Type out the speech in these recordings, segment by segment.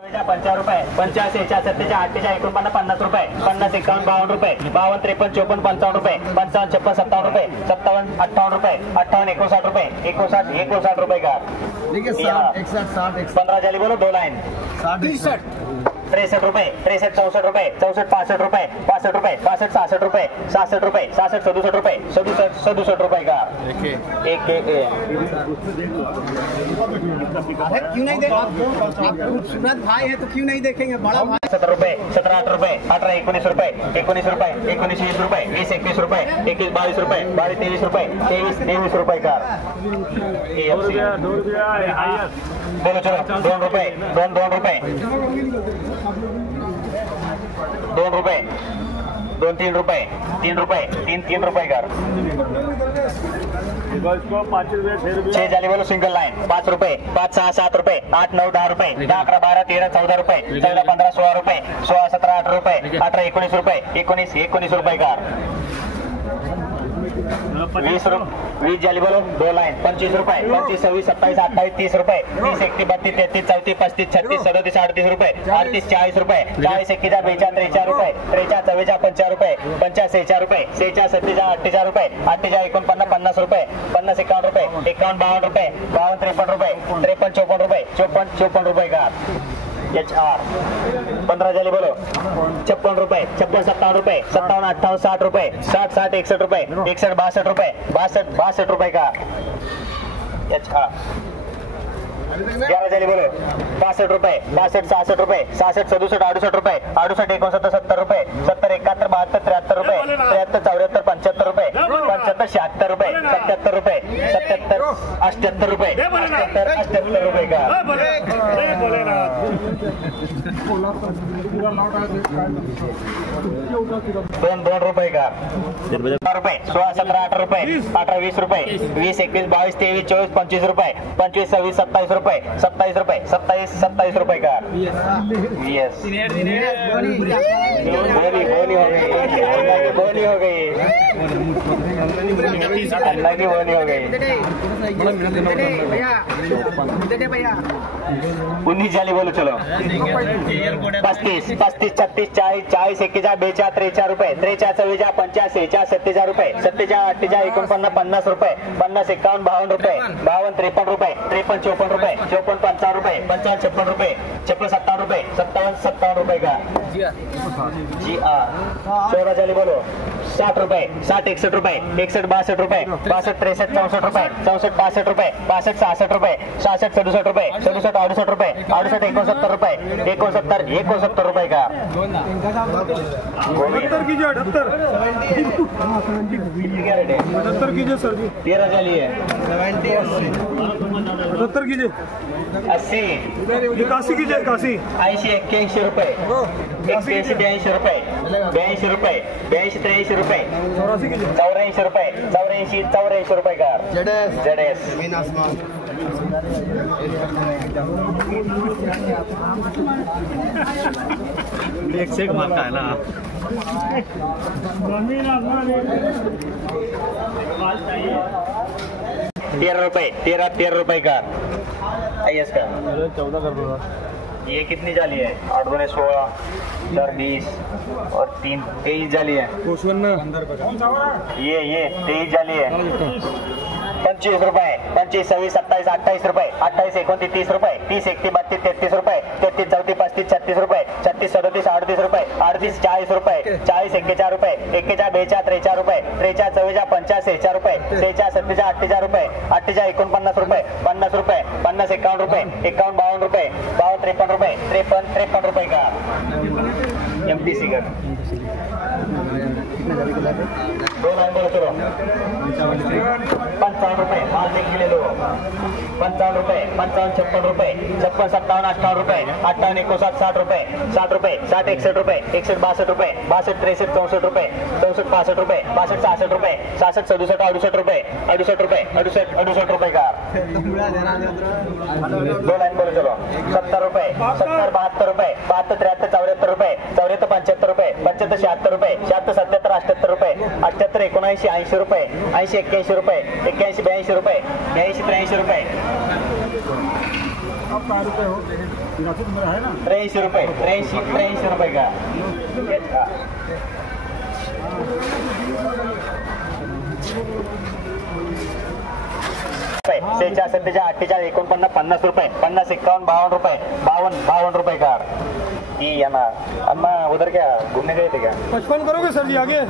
50 रुपये 50 46 47 48 49 50 रुपये 50 51 52 रुपये 52 53 54 55 रुपये 55 56 57 रुपये 57 58 रुपये 58 59 रुपये 59 रुपये का। देखिए 60 61 60 15 जल्दी बोलो 2 लाइन 63 63 रुपये 63 64 रुपये 64 65 रुपये 65 रुपये 65 66 रुपये 67 रुपये 67 67 रुपये 67 रुपये का। एक क्यों नहीं देख आप सुब्रत भाई है तो क्यों नहीं देखेंगे बड़ा भाई। 17 रुपये 17 18 रुपये 18 19 रुपये 19 रुपये 19 20 रुपये 20 21 रुपये 21 22 रुपये 22 23 रुपये 23 रुपये का। बोलो चलो 2 रुपये 2 रुपये 2 रुपये 2 3 रुपये 3 रुपये 3 रुपये का। 6 जाली बोलो सिंगल लाइन 5 रुपये 5 6 7 रुपये 8 9 10 रुपये 10 11 12 13 14 रुपये 14 15 16 रुपये 16 17 18 रुपये 18 19 रुपये 19 रुपये का। 20 जाली बोलो 2 लाइन 25 रुपये 25 26 27 28 30 रुपये 30 31 32 33 34 35 36 37 38 रुपये 38 40 रुपये 40 41 42 43 रुपये 43 44 55 रुपये 50 56 रुपये 56 57 48 रुपये 48 49 50 रुपये 50 51 रुपये 51 52 रुपये 52 53 रुपये 53 54 रुपये 54 रुपये का। HR 15 जल्दी बोलो 56 रुपये 56 57 रुपये 57 58 60 रुपये 60 60 61 रुपये 61 62 रुपये 62 रुपये का। HR 11 जल्दी बोलो 62 रुपये 62 66 रुपये 67 67 68 रुपये 68 69 70 रुपये 70 71 72 73 रुपये 73 74 75 रुपये 75 76 रुपये 77 रुपये 77 78 रुपये 78 रुपये का। 2 रुपये का। 16 रुपये 16 17 18 रुपये 18 20 रुपये 20 21 22 23 24 25 रुपये 25 26 27 रुपये 27 रुपये 27 रुपये का। यस बोली हो गई अल्लाह की बोली हो गई। 19 जाली बोलो चलो 35 35 36 40 40 41 42 43 रुपये 43 44 50 56 57 रुपये 57 58 49 50 रुपये 50 51 52 रुपये 52 53 रुपये 53 54 रुपये 54 55 रुपये 55 56 रुपये 56 57 रुपये 57 रुपये का। GR 14 जाली बोलो 60 रुपये 60 61 रुपये 61 62 रुपये 62 63 64 रुपये 64 65 रुपये 65 66 रुपये 66 67 रुपये 67 68 रुपये 68 69 रुपये 69 रुपये का। 78 कीजिए 78 कीजिए सर जी 13 जाली है 78 कीजिए 80 81 कीजिए 81 80 81 रुपये 81 82 रुपये 82 रुपये 82 83 रुपये 84 कीजिए 84 रुपये 84 रुपये का। ZS एक से एक मार्का है ना। 13 रुपये 13 रुपये का। IS का 14 कर दो। ये कितनी जाली है 8 गुने 16 4 20 और 3 23 जाली है। ये 23 जाली है। 25 रुपये 25 26 27 28 रुपये 28 29 30 रुपये 30 31 32 33 रुपये 33 34 35 36 रुपये 36 37 38 रुपये 38 40 रुपये 40 41 रुपये 41 42 43 रुपये 43 54 50 46 रुपये 46 57 48 रुपये 48 49 रुपये 50 रुपये 50 51 रुपये 51 52 रुपये 52 53 रुपये 53 रुपये का। MTC का 2 लाइन बोलो चलो 55 रुपये 5 एक ले लो 55 रुपये 55 56 रुपये 56 57 58 रुपये 58 59 60 रुपये 60 रुपये 60 61 रुपये 61 62 रुपये 62 63 64 रुपये 64 65 रुपये 65 66 रुपये 67 67 68 रुपये 68 रुपये 68 रुपये का। 2 लाइन बोलो चलो 70 रुपये 70 72 रुपये 72 73 74 रुपये 74 75 रुपये 75 76 रुपये 76 77 78 रुपये 78 79 80 रुपये 80 81 रुपये 81 82 रुपये 82 83 रुपये अब काय रुपये हो नाशिक में है ना 83 रुपये 83 रुपये का अच्छा. 46, 47, 48, 49, 50 रुपये 50, 51, 52 रुपये 52 रुपये का ये ना. अम्मा उधर क्या घूमने गए थे क्या? 55 करोगे सर जी आगे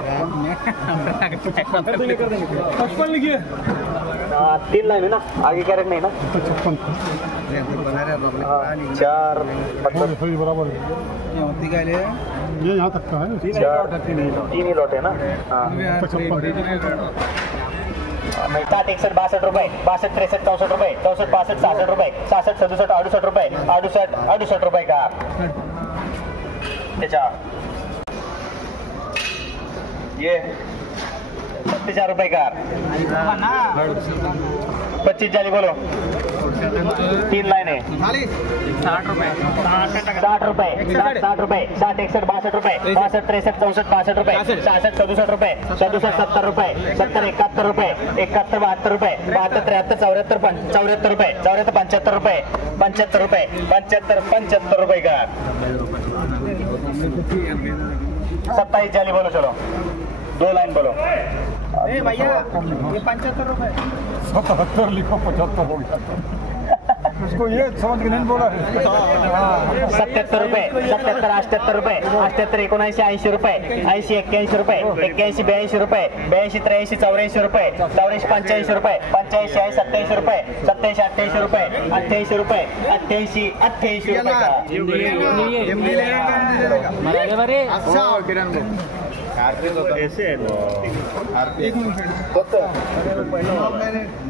55 लिखिए 3 लाइन है ना आगे कैरेट नहीं ना 4 सही बराबर ये यहाँ तक का है 3 ही लौटे ना. हाँ 60, 61, 62 रुपये 62, 63, 64 रुपये 64, 65, 66 रुपये 66, 67, 68 रुपये 68 रुपये का अच्छा. ये 36 रुपये का 25 जाली बोलो 3 लाइन है 60 रुपये 60 रुपये 60 रुपये 60, 61, 62 रुपये 62, 63, 64, 65 रुपये 66, 67 रुपये 67, 70 रुपये 70, 71 रुपये 71, 72 रुपये 72, 73, 74 रुपये 74, 75 रुपये 75 रुपये 75 रुपये का 27 जाली बोलो चलो 2 लाइन बोलो. भैया ये 75 रुपए 77 लिखो 75 हो गया उसको ये समझ के नहीं बोला 77 रुपये 77, 78 रुपये 78, 79, 80 रुपये 80, 81 रुपये 81, 82 रुपये 82, 83, 84 रुपये 84, 85 रुपये 85, 27 रुपये 27, 28 रुपये 28 रुपये 28 रुपये ऐसे है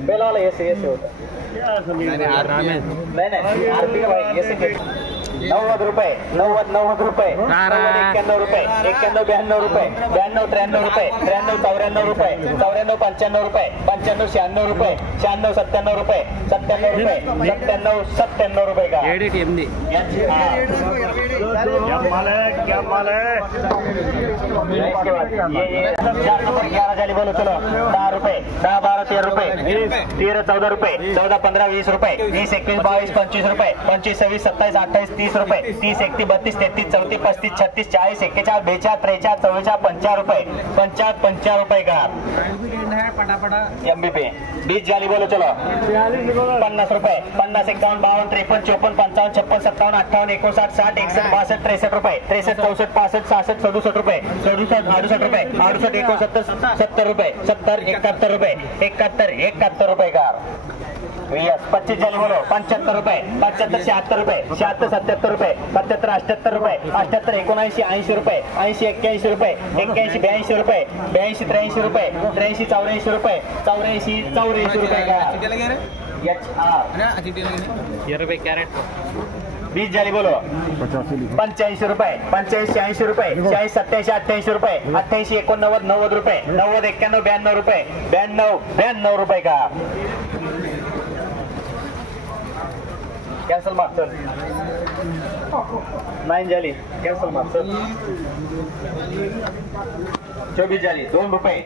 पहला वाला ऐसे होता है नहीं आरपी भाई ऐसे 90 रुपये 90 रुपये 91 रुपये 91, 92 रुपये 92, 93 रुपये 93, 94 रुपये 94, 95 रुपये 95, 96 रुपये 96, 97 रुपये 97 रुपये 97 रुपये का क्या माल है इसके बाद ये 4 नंबर 11 जाली बोलो चलो 10 रुपये 10, 12, 13 रुपये 13, 14 रुपये 14, 15, 20 रुपये 20, 21, 22, 25 रुपये 25, 26, 27, 28, 30 रुपये 30, 31, 32, 33, 34, 35, 36, 40, 41, 42, 43, 44, 50 रुपये 50 रुपये का एमबीपी 20 जाली बोलो चलो 50 रुपये 50, 51, 52, 53, 54, 55, 56, 57, 58, 59, 60, 61, 62, 63 रुपये 63, 64, 65, 66, 67 रुपये 67, 68 रुपये 68, 69, 70 रुपये 70, 71 रुपये 71 रुपये का 25 जाली बोलो 75 रुपये 75, 76 रुपये 76, 77 रुपये 77, 78 रुपये 78, 79, 80 रुपये 80, 81 रुपये 81, 82 रुपये 82, 83 रुपये 83, 84 रुपये 84 रुपये का ये रुपये कैरेट 20 जाली बोलो 85 रुपये 85, 80 रुपये 86, 87, 88 रुपये 88, 89, 90 रुपये 90, 91, 92 रुपये 92 रुपये का कैंसल मार चल 9 जाली कैंसल मार चल 24 जाली 2 रुपये